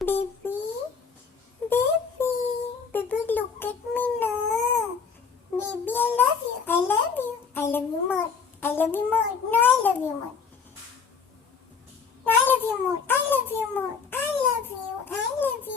Baby, baby, baby, look at me now. Baby, I love you, I love you, I love you more, I love you more, no, I love you more. No, I love you more, I love you more, I love you, I love you.